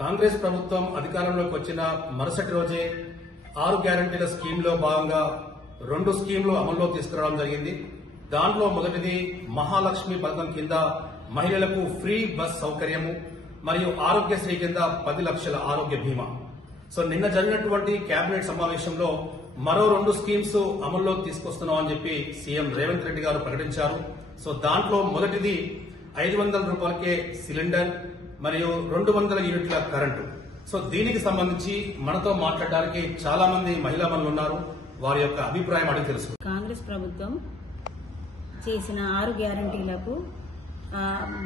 కాంగ్రెస్ ప్రభుత్వం అధికారంలోకి వచ్చిన మరుసటి రోజే 6 గ్యారంటీల స్కీమ్లో భాగంగా 2 స్కీమ్లు అమల్లో తీసుకురావడం జరిగింది. దాంట్లో మొదటిది మహాలక్ష్మి పథకం కింద మహిళలకు ఫ్రీ బస్ సౌకర్యము మరియు ఆరోగ్యశ్రీ కింద 10 లక్షల ఆరోగ్య బీమా. సో నిన్న జరిగినటువంటి కేబినెట్ సమావేశంలో మరో 2 స్కీమ్స్ అమల్లో తీసుకొస్తున్నామని చెప్పి సీఎం రేవంత్ రెడ్డి గారు ప్రకటించారు. సో దాంట్లో మొదటిది 500 రూపాయలకే సిలిండర్ మరియు 200 యూనిట్ల కరెంటు. సో దీనికి సంబంధించి మనతో మాట్లాడడానికి చాలా మంది మహిళా మనులు ఉన్నారు. వారి యొక్క అభిప్రాయం అడిగి తెలుసుకుందాం. కాంగ్రెస్ ప్రభుత్వం చేసిన 6 గ్యారంటీలకు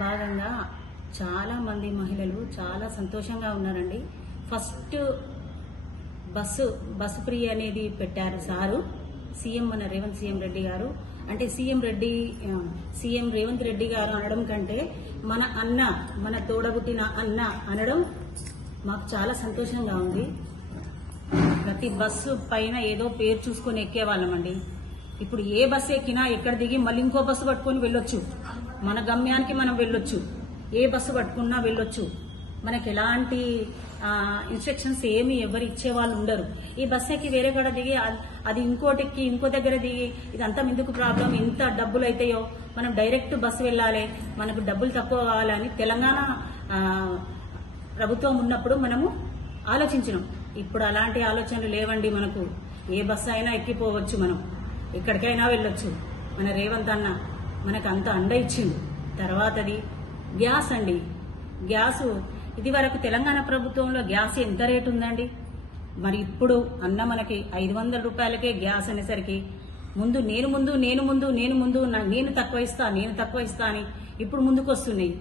భాగంగా చాలా మంది మహిళలు చాలా సంతోషంగా ఉన్నారండి. ఫస్ట్ బస్సు ఫ్రీ అనేది పెట్టారు సారు సీఎం మన సీఎం రెడ్డి గారు. అంటే సీఎం రేవంత్ రెడ్డి గారు అనడం కంటే మన అన్న, మన తోడబుట్టిన అన్న అనడం మాకు చాలా సంతోషంగా ఉంది. ప్రతి బస్సు పైన ఏదో పేరు చూసుకొని ఎక్కేవాళ్ళమండి. ఇప్పుడు ఏ బస్సు ఎక్కినా ఎక్కడ దిగి మళ్ళీ ఇంకో బస్సు పట్టుకొని వెళ్ళొచ్చు. మన గమ్యానికి మనం వెళ్ళొచ్చు. ఏ బస్సు పట్టుకున్నా వెళ్ళొచ్చు. మనకి ఎలాంటి ఇన్స్ట్రక్షన్స్ ఏమి ఎవరు ఇచ్చేవాళ్ళు ఉండరు. ఈ బస్సు ఎక్కి వేరే కాడ దిగి అది ఇంకోటికి ఇంకో దగ్గర దిగి ఇదంతా ఎందుకు ప్రాబ్లం, ఎంత డబ్బులు అవుతాయో, మనం డైరెక్ట్ బస్సు వెళ్ళాలి, మనకు డబ్బులు తక్కువ కావాలని తెలంగాణ ప్రభుత్వం ఉన్నప్పుడు మనము ఆలోచించినాం. ఇప్పుడు అలాంటి ఆలోచనలు లేవండి. మనకు ఏ బస్సు అయినా ఎక్కిపోవచ్చు, మనం ఎక్కడికైనా వెళ్ళొచ్చు. మన రేవంత్ అన్న మనకు అంత అండ ఇచ్చింది. తర్వాతది గ్యాస్ అండి. గ్యాసు ఇది వరకు తెలంగాణ ప్రభుత్వంలో గ్యాస్ ఎంత రేటు ఉందండి. మరి ఇప్పుడు అన్న మనకి 500 రూపాయలకే గ్యాస్ అనేసరికి నేను తక్కువ ఇస్తా అని ఇప్పుడు ముందుకు వస్తున్నాయి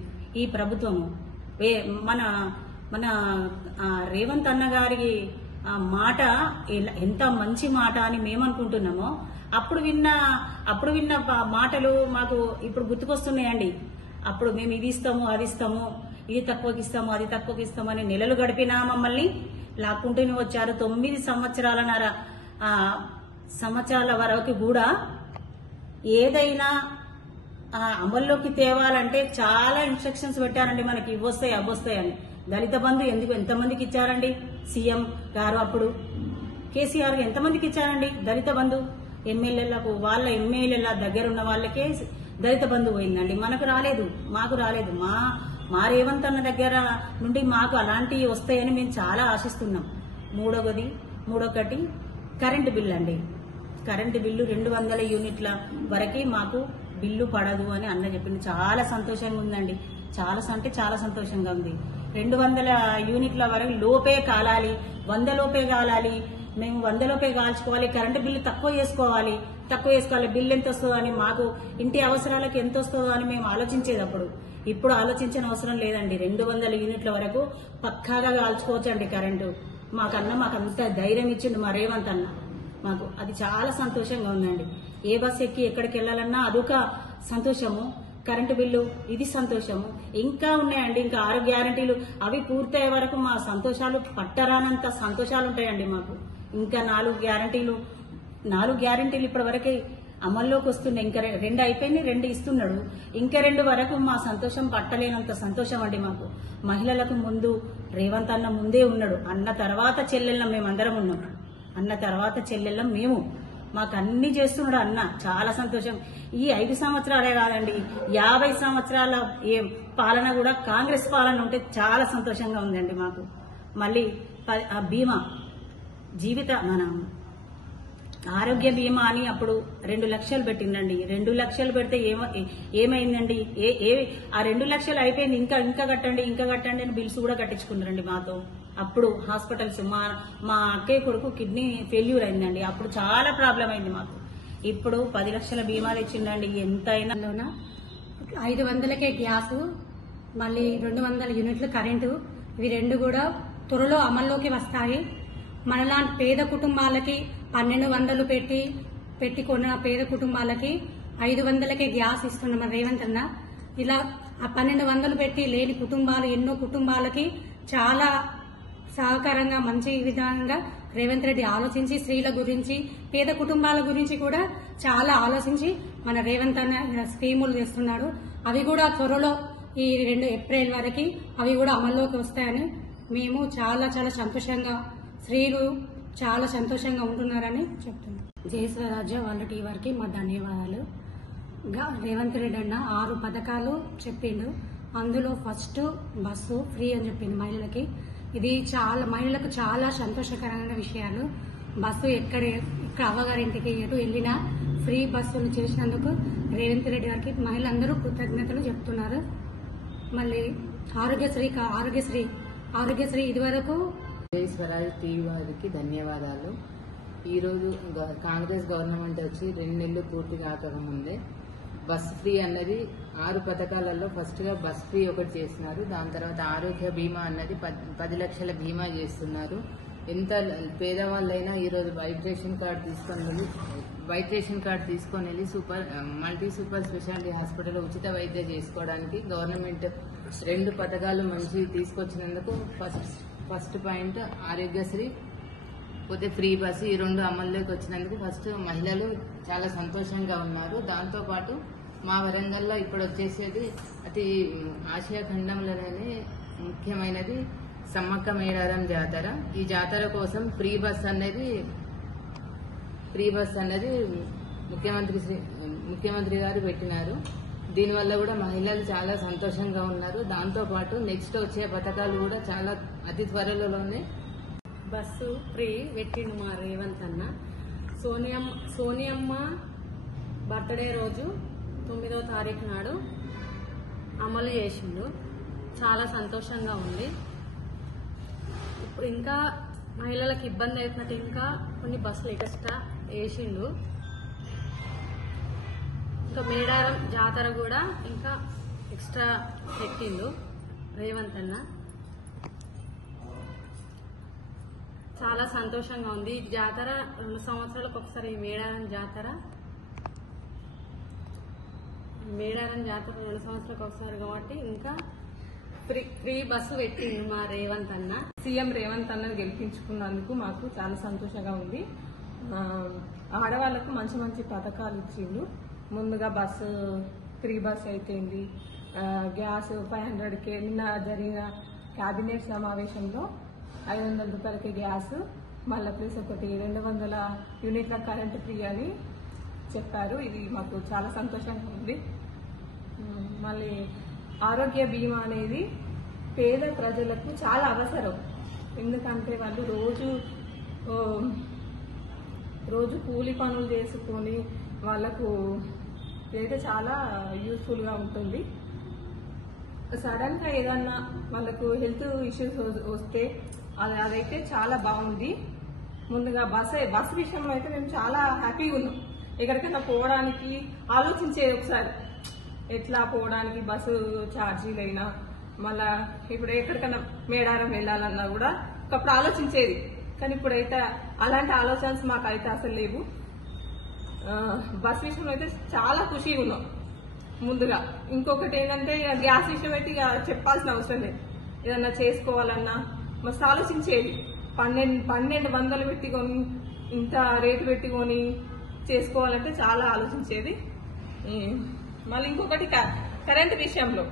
ఈ ప్రభుత్వము. మన రేవంత్ అన్న గారి మాట ఎంత మంచి మాట అని మేము అనుకుంటున్నామో, అప్పుడు విన్న మాటలు మాకు ఇప్పుడు గుర్తుకొస్తున్నాయండి. అప్పుడు మేము ఇది ఇస్తాము, అది ఇస్తాము, ఇది తక్కువకి ఇస్తాము, అది తక్కువకి ఇస్తాము అని నెలలు గడిపినా మమ్మల్ని లాక్కుంటూనే వచ్చారు. 9 సంవత్సరాల వరకు కూడా ఏదైనా అమల్లోకి తేవాలంటే చాలా ఇన్స్ట్రక్షన్స్ పెట్టారండి. మనకి ఇవ్వొస్తాయి అవ్వొస్తాయని. దళిత బంధు ఎంతమందికి ఇచ్చారండి సీఎం గారు? అప్పుడు కేసీఆర్ ఎంతమందికి ఇచ్చారండి దళిత బంధు? ఎమ్మెల్యేలకు, వాళ్ళ ఎమ్మెల్యేల దగ్గర ఉన్న వాళ్ళకే దళిత బంధు పోయిందండి. మాకు రాలేదు. మా రేవంత్ అన్న దగ్గర నుండి మాకు అలాంటివి వస్తాయని మేము చాలా ఆశిస్తున్నాం. మూడొకటి కరెంటు బిల్లు అండి. కరెంటు బిల్లు 200 యూనిట్ల వరకు మాకు బిల్లు పడదు అని అన్న చెప్పింది. చాలా సంతోషంగా ఉందండి. చాలా సంతోషంగా ఉంది. 200 యూనిట్ల వరకు లోపే కాలాలి, 100 లోపే కాలాలి. మేము 100 లోపే కాల్చుకోవాలి. కరెంటు బిల్లు తక్కువ చేసుకోవాలి. బిల్లు ఎంత వస్తుందో అని, మాకు ఇంటి అవసరాలకు ఎంత వస్తుందో అని మేము ఆలోచించేటప్పుడు. ఇప్పుడు ఆలోచించిన అవసరం లేదండి. 200 యూనిట్ల వరకు పక్కాగా కాల్చుకోవచ్చండి కరెంటు. మాకంత ధైర్యం ఇచ్చిండు మా రేవంత్ అన్న. మాకు అది చాలా సంతోషంగా ఉందండి. ఏ బస్ ఎక్కి ఎక్కడికి వెళ్లాలన్నా అదొక సంతోషము. కరెంటు బిల్లు ఇది సంతోషము. ఇంకా ఉన్నాయండి. ఇంకా 6 గ్యారంటీలు అవి పూర్తయ్యే వరకు మా సంతోషాలు పట్టరానంత సంతోషాలు ఉంటాయండి మాకు. ఇంకా 4 గ్యారంటీలు ఇప్పటి వరకు అమల్లోకి వస్తున్నాయి. ఇంకా 2 అయిపోయినాయి, 2 ఇస్తున్నాడు. ఇంకా 2 వరకు మా సంతోషం పట్టలేనంత సంతోషం అండి మాకు. మహిళలకు ముందు రేవంత్ అన్న ముందే ఉన్నాడు. అన్న తర్వాత చెల్లెళ్ళం మేమందరం ఉన్నాం. అన్న తర్వాత చెల్లెళ్ళం మేము. మాకు అన్ని చేస్తున్నాడు అన్న. చాలా సంతోషం. ఈ 5 సంవత్సరాలే కాదండి, 50 సంవత్సరాల పాలన కూడా కాంగ్రెస్ పాలన ఉంటే చాలా సంతోషంగా ఉందండి మాకు. మళ్ళీ బీమా మన ఆరోగ్య బీమా అని అప్పుడు 2 లక్షలు పెట్టిందండి. 2 లక్షలు పెడితే ఏమైందండి? ఆ 2 లక్షలు అయిపోయింది. ఇంకా కట్టండి అని బిల్స్ కూడా కట్టించుకున్నారండి మాతో. అప్పుడు హాస్పిటల్స్ మా అక్కయ్య కొడుకు కిడ్నీ ఫెయిల్యూర్ అయిందండి. అప్పుడు చాలా ప్రాబ్లం అయింది మాకు. ఇప్పుడు 10 లక్షల బీమా తెచ్చిందండి. ఎంతైనా 500కే గ్యాసు, మళ్ళీ 200 యూనిట్లు కరెంటు, ఇవి 2 కూడా త్వరలో అమల్లోకి వస్తాయి. మనలాంటి పేద కుటుంబాలకి 1200 పెట్టి కొన్న పేద కుటుంబాలకి 500కే గ్యాస్ ఇస్తున్న రేవంత్ అన్న. ఇలా ఆ 1200 పెట్టి లేని కుటుంబాలు, ఎన్నో కుటుంబాలకి చాలా సహకారంగా మంచి విధంగా రేవంత్ రెడ్డి ఆలోచించి స్త్రీల గురించి, పేద కుటుంబాల గురించి కూడా చాలా ఆలోచించి మన రేవంత్ అన్న స్కీములు చేస్తున్నాడు. అవి కూడా త్వరలో ఈ 2 ఏప్రిల్ వరకు అవి కూడా అమల్లోకి వస్తాయని మేము చాలా చాలా సంతోషంగా, స్త్రీలు చాలా సంతోషంగా ఉంటున్నారని చెప్తున్నాం. జై స్వరాజ్య వాళ్ళ టీవీకి మా ధన్యవాదాలు. రేవంత్ రెడ్డి అన్న 6 పథకాలు చెప్పిండు. అందులో ఫస్ట్ బస్సు ఫ్రీ అని చెప్పింది మహిళలకి. ఇది చాలా మహిళలకు చాలా సంతోషకరమైన విషయాలు. బస్సు ఎక్కడ అవ్వగారింటికి ఎటు వెళ్ళినా ఫ్రీ బస్సులు చేసినందుకు రేవంత్ రెడ్డి గారికి మహిళలందరూ కృతజ్ఞతలు చెప్తున్నారు. మళ్ళీ ఆరోగ్యశ్రీ ఇదివరకు జై స్వరాజ్ టీవీ వారికి ధన్యవాదాలు. ఈరోజు కాంగ్రెస్ గవర్నమెంట్ వచ్చి 2 నెలలు పూర్తి కాకముందే బస్ ఫ్రీ అన్నది 6 పథకాలలో ఫస్ట్ గా బస్ ఫ్రీ ఒకటి చేస్తున్నారు. దాని తర్వాత ఆరోగ్య బీమా అన్నది 10 లక్షల బీమా చేస్తున్నారు. ఎంత పేదవాళ్ళైనా ఈరోజు వైట్ రేషన్ కార్డు తీసుకొని వెళ్ళి మల్టీ సూపర్ స్పెషాలిటీ హాస్పిటల్ ఉచిత వైద్యం చేసుకోవడానికి గవర్నమెంట్ 2 పథకాలు మంచి తీసుకొచ్చినందుకు ఫస్ట్ పాయింట్ ఆరోగ్యశ్రీ, పోతే ఫ్రీ బస్సు, ఈ 2 అమల్లోకి వచ్చినందుకు ఫస్ట్ మహిళలు చాలా సంతోషంగా ఉన్నారు. దాంతో పాటు మా వరంగల్లో ఇప్పుడు వచ్చేసేది అతి ఆసియా ఖండంలోనే ముఖ్యమైనది సమ్మక్క మేడారం జాతర. ఈ జాతర కోసం ఫ్రీ బస్ అన్నది ముఖ్యమంత్రి గారు పెట్టినారు. దీనివల్ల కూడా మహిళలు చాలా సంతోషంగా ఉన్నారు. దాంతో పాటు నెక్స్ట్ వచ్చే పథకాలు కూడా చాలా అతి త్వరలోనే బస్సు ఫ్రీ పెట్టిండు మా రేవంత్ అన్న. సోనియమ్మ బర్త్డే రోజు 9వ తారీఖు నాడు అమలు చేసిండు. చాలా సంతోషంగా ఉంది. ఇప్పుడు ఇంకా మహిళలకు ఇబ్బంది అయినట్టు ఇంకా కొన్ని బస్సులు ఎక్స్ట్రా వేసిండు. ఇంకా మేడారం జాతర కూడా ఇంకా ఎక్స్ట్రా పెట్టిండు రేవంత్ అన్న. చాలా సంతోషంగా ఉంది. ఈ జాతర 2 సంవత్సరాలకు ఒకసారి మేడారం జాతర 2 సంవత్సరాలకు ఒకసారి కాబట్టి ఇంకా ఫ్రీ బస్సు పెట్టిండు మా రేవంత్ అన్న. సీఎం రేవంత్ అన్నని గెలిపించుకున్నందుకు మాకు చాలా సంతోషంగా ఉంది. ఆడవాళ్లకు మంచి మంచి పథకాలు ఇచ్చిండు. ముందుగా బస్సు ఫ్రీ బస్ అయితేంది, గ్యాస్ 500కే నిన్న జరిగిన కేబినెట్ సమావేశంలో 500 రూపాయలకి గ్యాస్, మళ్ళీ ప్లస్ ఒకటి 200 యూనిట్ల కరెంటు ఫ్రీ అని చెప్పారు. ఇది మాకు చాలా సంతోషంగా ఉంది. మళ్ళీ ఆరోగ్య బీమా అనేది పేద ప్రజలకు చాలా అవసరం. ఎందుకంటే వాళ్ళు రోజు కూలి పనులు చేసుకొని వాళ్ళకు అయితే చాలా యూస్ఫుల్గా ఉంటుంది. సడన్ గా ఏదన్నా వాళ్ళకు హెల్త్ ఇష్యూస్ వస్తే అదైతే చాలా బాగుంది. ముందుగా బస్ విషయంలో అయితే మేము చాలా హ్యాపీగా ఉన్నాం. ఎక్కడికైనా పోవడానికి ఆలోచించేది ఒకసారి, ఎట్లా పోవడానికి బస్సు ఛార్జీలైనా, మళ్ళా ఇప్పుడు ఎక్కడికైనా మేడారం వెళ్ళాలన్నా కూడా ఒకప్పుడు ఆలోచించేది. కానీ ఇప్పుడైతే అలాంటి ఆలోచనలు మాకైతే అసలు లేవు. బస్ విషయంలో అయితే చాలా ఖుషిగా ఉన్నాం. ముందుగా ఇంకొకటి ఏంటంటే గ్యాస్ విషయం అయితే ఇక చెప్పాల్సిన అవసరం లేదు. ఏదన్నా చేసుకోవాలన్నా మస్తు ఆలోచించేది. 1200 పెట్టుకొని ఇంత రేటు పెట్టుకొని చేసుకోవాలంటే చాలా ఆలోచించేది. మళ్ళీ ఇంకొకటి కరెంట్ విషయంలో